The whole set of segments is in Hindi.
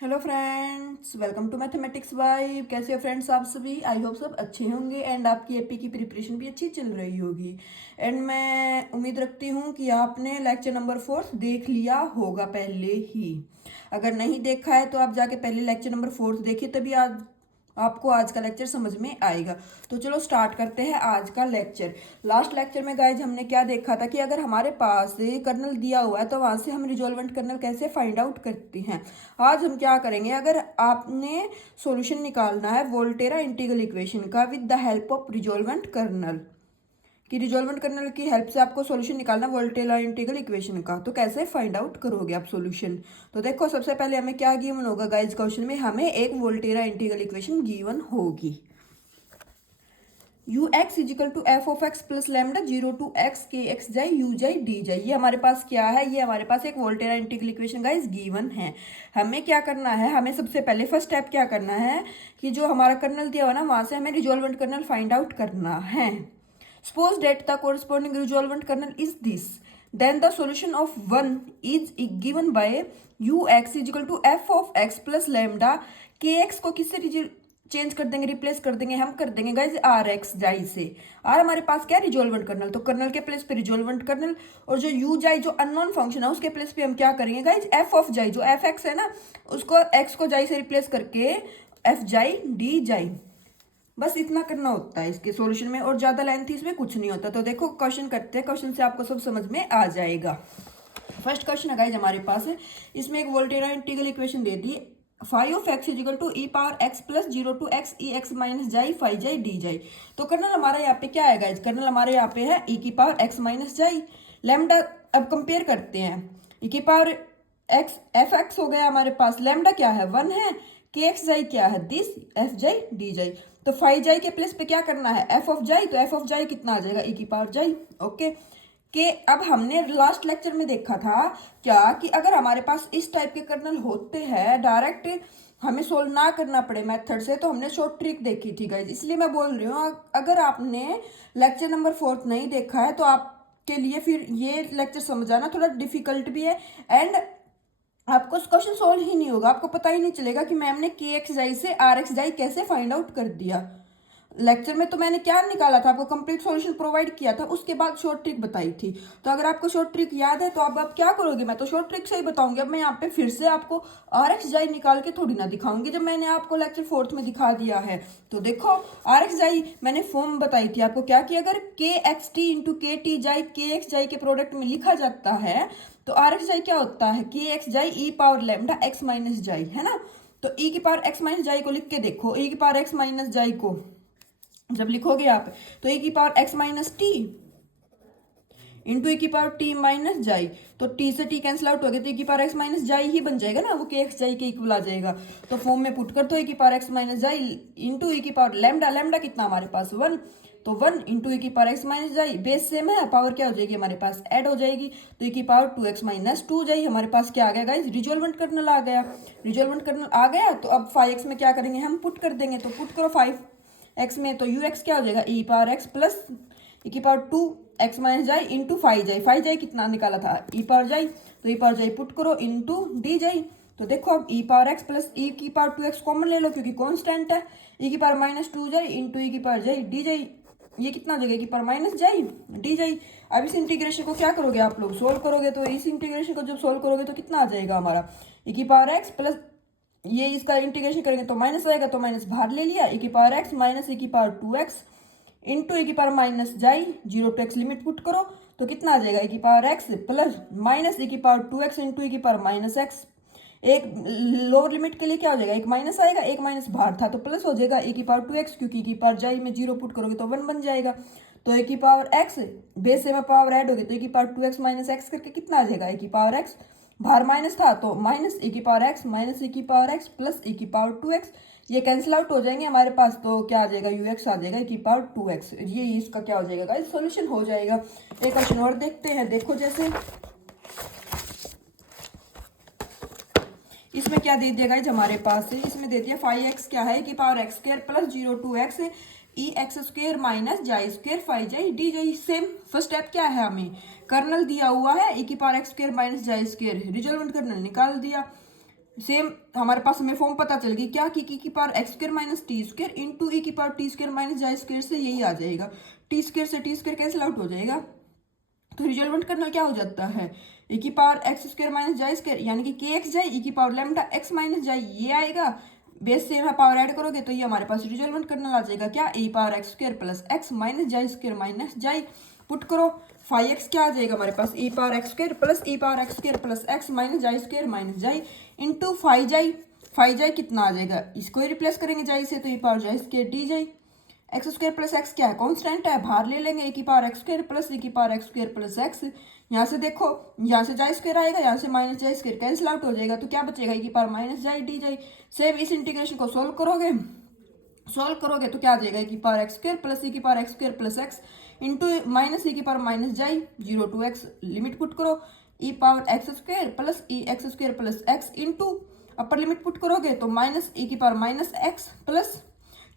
Hello friends, welcome to mathematics vibe. कैसे हो फ्रेंड्स आप सभी? आई होप सब अच्छे होंगे एंड आपकी एपी की प्रिपरेशन भी अच्छी चल रही होगी। एंड मैं उम्मीद रखती हूँ कि आपने लेक्चर नंबर 4 देख लिया होगा पहले ही। अगर नहीं देखा है तो आप जाके पहले लेक्चर नंबर 4 देखिए, तभी आज आपको आज का लेक्चर समझ में आएगा। तो चलो स्टार्ट करते हैं आज का लेक्चर। लास्ट लेक्चर में गाइज हमने क्या देखा था कि अगर हमारे पास कर्नल दिया हुआ है तो वहां से हम रिजोल्वेंट कर्नल कैसे फाइंड आउट करते हैं। आज हम क्या करेंगे, अगर आपने सॉल्यूशन निकालना है वोल्टेरा इंटीग्रल इक्वेशन का with the help of resolvent kernel, कि रिजोल्वेंट कर्नल की हेल्प से आपको सॉल्यूशन निकालना वोल्टेरा इंटीग्रल इक्वेशन का, तो कैसे फाइंड आउट करोगे आप सॉल्यूशन। तो देखो, सबसे पहले हमें क्या गिवन होगा गाइज, क्वेश्चन में हमें एक वोल्टेरा इंटीग्रल इक्वेशन गिवन होगी। U x equal to f of x plus lambda zero to x K x xi u xi D xi. ये हमारे पास क्या है, ये हमारे पास एक Volterra integral equation guys given है। हमें क्या करना है, हमें सबसे पहले फर्स्ट स्टेप क्या करना है कि जो हमारा कर्नल दिया हुआ ना वहां से हमें रिजोल्वेंट कर्नल फाइंड आउट करना है। Suppose that the corresponding resolvent kernel is this, then the solution of 1 is given by ux is equal to f of x plus lambda kx को किससे चेंज कर देंगे, रिप्लेस कर देंगे, हम कर देंगे गाइज आर एक्स जाई से। आर हमारे पास क्या है, रिजोल्वेंट कर्नल, तो कर्नल के प्लेस पे रिजोल्वेंट कर्नल, और जो यू जाई जो अननोन फंक्शन है उसके प्लेस पे हम क्या करेंगे गाइज एफ ऑफ जाई, जो एफ एक्स है ना उसको एक्स को जाई से रिप्लेस करके एफ जाई डी जाई। बस इतना करना होता है इसके सॉल्यूशन में, और ज्यादा लेंथ इसमें कुछ नहीं होता। तो देखो क्वेश्चन करते हैं, क्वेश्चन से आपको सब समझ में आ जाएगा। फर्स्ट क्वेश्चन है गाइज हमारे पास है, इसमें एक वोल्टेरा इंटीग्रल इक्वेशन दे दी, phi of x equal to e power x plus zero to x e x minus xi phi xi D xi. तो कर्नल हमारा यहाँ पे क्या है गाइज, कर्नल हमारे यहाँ पे है ई की पावर एक्स माइनस जाई लेमडा। अब कंपेयर करते हैं, ई की पावर एक्स एफ एक्स हो गया हमारे पास, लेमडा क्या है 1 है, के एक्स जाई क्या है दिस एफ जाई डी जाई। तो फाइव जाई के प्लेस पे क्या करना है एफ ऑफ जाई, तो एफ ऑफ जाई कितना आ जाएगा ई की पावर जाई। ओके कि अब हमने लास्ट लेक्चर में देखा था क्या कि अगर हमारे पास इस टाइप के कर्नल होते हैं डायरेक्ट हमें सोल्व ना करना पड़े मेथड से, तो हमने शॉर्ट ट्रिक देखी थी गाइज। इसलिए मैं बोल रही हूँ अगर आपने लेक्चर नंबर 4 नहीं देखा है तो आपके लिए फिर ये लेक्चर समझाना थोड़ा डिफिकल्ट भी है, एंड आपको क्वेश्चन सोल्व ही नहीं होगा, आपको पता ही नहीं चलेगा कि मैम ने के एक्स जाई से आर एक्स जाई कैसे फाइंड आउट कर दिया। लेक्चर में तो मैंने क्या निकाला था, आपको कंप्लीट सॉल्यूशन प्रोवाइड किया था, उसके बाद शॉर्ट ट्रिक बताई थी। तो अगर आपको शॉर्ट ट्रिक याद है तो अब क्या करोगे, मैं तो शॉर्ट ट्रिक से ही बताऊंगी। अब मैं यहाँ पे फिर से आपको आर एक्स जाई निकाल के थोड़ी ना दिखाऊंगी, जब मैंने आपको लेक्चर 4 में दिखा दिया है। तो देखो आर एक्स जाई मैंने फॉर्म बताई थी आपको क्या, कि अगर के एक्स टी इंटू के टी जाई के एक्स जाई के प्रोडक्ट में लिखा जाता है तो आर एक्स जाई क्या होता है, के एक्स जाई ई पावर लैम्डा एक्स माइनस जाई, है ना। तो ई की पावर एक्स माइनस जाई को लिख के देखो, ई की पावर एक्स माइनस जाई को जब लिखोगे आप तो ए की power x minus t into ए की पावर टी माइनस जाई, तो टी से टी कैंसिल आउट हो गया तो ए की पावर एक्स माइनस जाई ही बन जाएगा ना, वो के एक्स जाई के इक्वल आ जाएगा। तो फॉर्म में पुट कर तो ए की पावर एक्स माइनस जाई इंटू ए की पावर लैम्डा, लैम्डा कितना हमारे पास 1, तो 1 इंटू ए की पावर एक्स माइनस जाई, बेस सेम है, पावर क्या हो जाएगी हमारे पास ऐड हो जाएगी, तो ए की पावर 2x माइनस 2 जाई। हमारे पास क्या आ गया गाइज, रिजोल्वेंट कर्नल आ गया। रिजोल्वेंट कर्नल आ गया तो अब 5x में क्या करेंगे हम पुट कर देंगे, तो पुट करो 5x में, तो यू एक्स क्या हो जाएगा ई पावर एक्स प्लस ई की पावर 2x माइनस जाई इंटू फाइव जाई, फाइव जाई कितना निकाला था ई पावर जाई, तो ई पावर जाई पुट करो इंटू डी जाई। तो देखो अब ई पावर एक्स प्लस ई की पावर 2x कॉमन ले लो क्योंकि कॉन्स्टेंट है, ई की पावर माइनस 2 जाई इंटू ई की पावर जाई डी जाई, ये कितना हो जाएगा की पावर माइनस जाई डी जाई। अब इस इंटीग्रेशन को क्या करोगे आप लोग, सोल्व करोगे, तो इस इंटीग्रेशन को जब सोल्व करोगे तो कितना आ जाएगा हमारा ई की पावर एक्स प्लस ये इसका इंटीग्रेशन करेंगे तो माइनस आएगा, तो माइनस बाहर ले लिया, ए की पावर एक्स माइनस ए की पावर 2x इंटू ए की power minus xi zero to x limit put करो, तो कितना आ जाएगा ए की पावर एक्स प्लस माइनस ए की पावर 2x इंटू ए की पावर माइनस एक्स। एक लोअर लिमिट के लिए क्या हो जाएगा, एक माइनस आएगा, एक माइनस बाहर था तो प्लस हो जाएगा ए की पावर 2x, क्योंकि ए की पावर जाई में जीरो पुट करोगे तो 1 बन जाएगा। तो ए की पावर एक्स बेस से में पावर ऐड होगी तो ए की पावर 2x माइनस एक्स करके कितना आ जाएगा, ए की पावर एक्स बाहर माइनस था तो माइनस ए की पावर एक्स माइनस ए की पावर एक्स प्लस ए की पावर 2x, ये कैंसिल आउट हो जाएंगे हमारे पास, तो क्या आ जाएगा यू एक्स आ जाएगा ए की पावर 2x, ये इसका क्या हो जाएगा गाइस सॉल्यूशन हो जाएगा। एक क्वेश्चन और देखते हैं, देखो जैसे इसमें क्या दे दिया गाइस हमारे पास है, इसमें दे दिया 5x क्या है की power x square plus zero to x e x square minus जाई स्क्र फाइव जाई डी जाई। सेम फर्स्ट स्टेप क्या है, हमें कर्नल दिया हुआ है ए की पावर एक्स स्क्र माइनस जाई स्क्र, रिजोल्वेंट कर्नल निकाल दिया, सेम हमारे पास हमें फॉर्म पता चल गई क्या कि की power x square minus t square into E की पावर टी स्क्र माइनस जाई स्क्र से यही आ जाएगा। टी स्क्र से टी स्क्र कैंसिल आउट हो जाएगा, तो रिजल्वेंट कर्नल क्या हो जाता है ए की पावर एक्स स्क्र माइनस जाई स्क्र यानी कि के एक्स जाई ई की पावर लैम्डा एक्स माइनस जाई ये आएगा। बेस से यहाँ पावर ऐड करोगे तो ये हमारे पास रिजल्वेंट कर्नल आ जाएगा क्या A power x square plus x minus जाई स्क्र माइनस जाई। पुट करो फाइव एक्स क्या आ जाएगा हमारे पास E power x square plus E power x square plus x minus जाई स्क्र माइनस जाई इंटू फाइव जाई कितना आ जाएगा, इसको ही रिप्लेस करेंगे जाई से तो ई पावर जाई स्क्र डी जाई। एक्स स्क्र प्लस एक्स क्या है कॉन्स्टेंट है, बाहर ले लेंगे ए की power x square plus A की power x square plus x. यहाँ से देखो यहाँ से जाई स्क्र आएगा, यहाँ से माइनस जाई स्क्र कैंसिल आउट हो जाएगा, तो क्या बचेगा ए की पावर माइनस जाई डी जाई। सेम इस इंटीग्रेशन को सोल्व करोगे तो क्या आ जाएगा ए की power x square plus A की power x square plus x into minus ए की पावर माइनस जाई 0 to x लिमिट पुट करो E power x square plus E x square plus x into upper limit put करोगे तो माइनस ए की पावर माइनस एक्स प्लस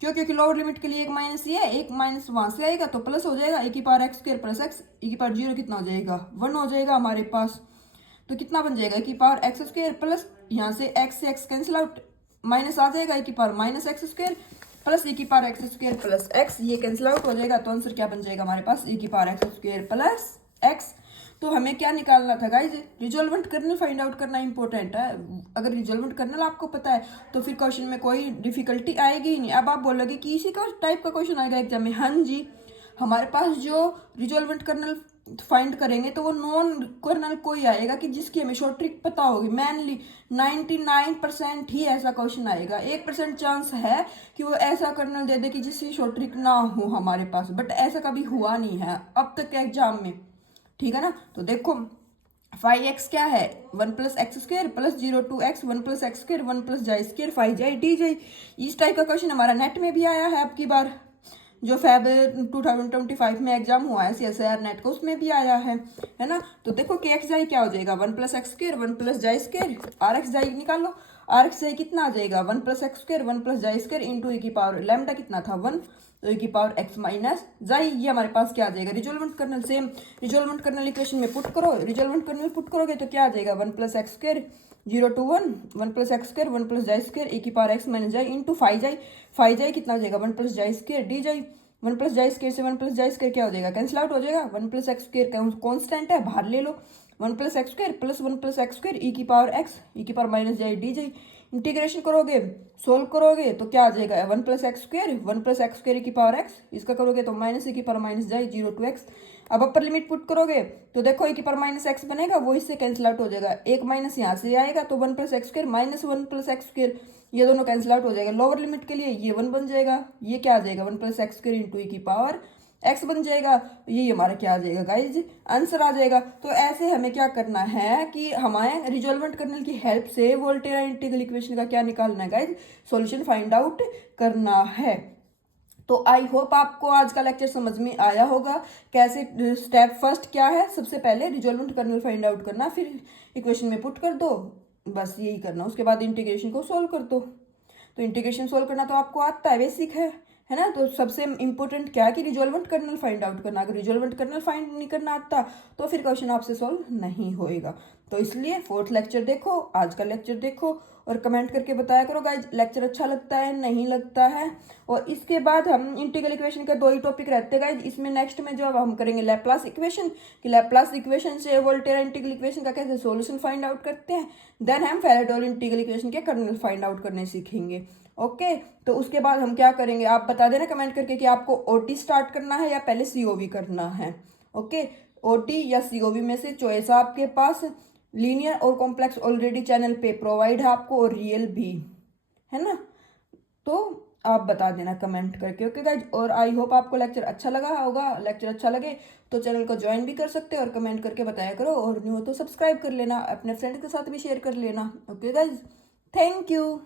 क्योंकि लोअर लिमिट के लिए एक माइनस ये है, एक माइनस वहां से आएगा तो प्लस हो जाएगा ए की power x square plus x A की पावर 0 कितना हो जाएगा 1 हो जाएगा हमारे पास। तो कितना बन जाएगा ए की पावर एक्स स्क्र प्लस यहाँ से एक्स कैंसिल आउट माइनस आ जाएगा ए की power minus x square plus A की power x square plus x ये कैंसिल आउट हो जाएगा, तो आंसर क्या बन जाएगा हमारे पास ए की power x square plus x. तो हमें क्या निकालना था guys, resolvent kernel find out करना इंपॉर्टेंट है। अगर रिजोल्वेंट कर्नल आपको पता है तो फिर क्वेश्चन में कोई डिफिकल्टी आएगी ही नहीं। अब आप बोलोगे कि इसी का टाइप का क्वेश्चन आएगा एग्जाम में, हाँ जी हमारे पास जो रिजोल्वेंट कर्नल फाइंड करेंगे तो वो नॉन कर्नल कोई आएगा कि जिसकी हमें शॉर्ट ट्रिक पता होगी। मैनली 99% ही ऐसा क्वेश्चन आएगा, 1% चांस है कि वो ऐसा कर्नल दे दे कि जिसकी शॉर्ट ट्रिक ना हो हमारे पास, बट ऐसा कभी हुआ नहीं है अब तक के एग्जाम में, ठीक है ना। तो देखो 5x क्या है 1 plus x square plus 0 to x 1 plus x square 1 plus xi square 5 जाई डी जाई। इस टाइप का क्वेश्चन हमारा नेट में भी आया है अब की बार, जो फेब 2025 में एग्जाम हुआ है CSIR नेट का उसमें भी आया है ना। तो देखो कि एक्स जाई क्या हो जाएगा 1 plus x square 1 plus xi square R x जाई निकालो, आर एक्स जाई कितना आ जाएगा 1 plus x square 1 plus xi square into ए की पावर लैम्डा कितना था 1 तो ए की पावर एक्स माइनस जाई। ये हमारे पास क्या आ जाएगा resolvent kernel. Same resolvent kernel equation में पुट करो, रिजोल्वेंट कर्नल पुट करोगे तो क्या आ जाएगा 1 plus x square 0 to 1 plus x square 1 plus xi square e की पावर एक्स माइनस जाई इंटू 5 जाई कितना हो जाएगा 1 प्लस जाई स्क्र डी जाई। 1 प्लस जाई स्क्र से 1 प्लस जाई स्क्र क्या हो जाएगा कैंसिल आउट हो जाएगा, 1 प्लस एक्स स्क्र कॉन्स्टेंट है बाहर ले लो 1 plus x square plus 1 plus x square E की पावर एक्स ई की पावर माइनस जाई डी जाई। इंटीग्रेशन करोगे सोल्व करोगे तो क्या आ जाएगा 1 plus x square 1 plus x square की पावर एक्स, इसका करोगे तो माइनस ए की पावर माइनस जाए 0 to x। अब अपर लिमिट पुट करोगे तो देखो ए की पावर माइनस एक्स बनेगा वो इससे कैंसिल आउट हो जाएगा, एक माइनस यहाँ से आएगा तो 1 plus x square minus 1 plus x square ये दोनों कैंसिल आउट हो जाएगा। लोअर लिमिट के लिए ये 1 बन जाएगा, ये क्या आ जाएगा 1 plus x square into E की पावर एक्स बन जाएगा, ये हमारा क्या आ जाएगा गाइज आंसर आ जाएगा। तो ऐसे हमें क्या करना है कि हमारे रिजोल्वेंट कर्नल की हेल्प से वोल्टेरा इंटीग्रल इक्वेशन का क्या निकालना है गाइज सॉल्यूशन फाइंड आउट करना है। तो आई होप आपको आज का लेक्चर समझ में आया होगा। कैसे स्टेप फर्स्ट क्या है, सबसे पहले रिजोल्वेंट कर्नल फाइंड आउट करना, फिर इक्वेशन में पुट कर दो, बस यही करना। उसके बाद इंटीग्रेशन को सोल्व कर दो। तो इंटीग्रेशन सोल्व करना तो आपको आता है, बेसिक है ना। तो सबसे इंपॉर्टेंट क्या है कि रिजोल्वेंट कर्नल फाइंड आउट करना। अगर रिजोल्वेंट कर्नल फाइंड नहीं करना आता तो फिर क्वेश्चन आपसे सोल्व नहीं होएगा। तो इसलिए फोर्थ लेक्चर देखो, आज का लेक्चर देखो और कमेंट करके बताया करो गाइज लेक्चर अच्छा लगता है नहीं लगता है। और इसके बाद हम इंटीग्रल इक्वेशन का 2 ही टॉपिक रहते हैं गाइज। इसमें नेक्स्ट में जो अब हम करेंगे लैप्लास इक्वेशन, कि लैप्लास इक्वेशन से वोल्टेरा इंटीग्रल इक्वेशन का कैसे सॉल्यूशन फाइंड आउट करते हैं। देन हम फैराडोल इंटीग्रल इक्वेशन के कर्नल फाइंड आउट करने सीखेंगे। ओके तो उसके बाद हम क्या करेंगे आप बता देना कमेंट करके कि आपको ओटी स्टार्ट करना है या पहले सीओवी करना है। ओके ओटी या सीओवी में से चॉइस आपके पास। लीनियर और कॉम्प्लेक्स ऑलरेडी चैनल पे प्रोवाइड है आपको और रियल भी है ना, तो आप बता देना कमेंट करके। ओके गाइज, और आई होप आपको लेक्चर अच्छा लगा होगा। लेक्चर अच्छा लगे तो चैनल को ज्वाइन भी कर सकते हो और कमेंट करके बताया करो, और न्यू हो तो सब्सक्राइब कर लेना, अपने फ्रेंड के साथ भी शेयर कर लेना। Okay guys, thank you.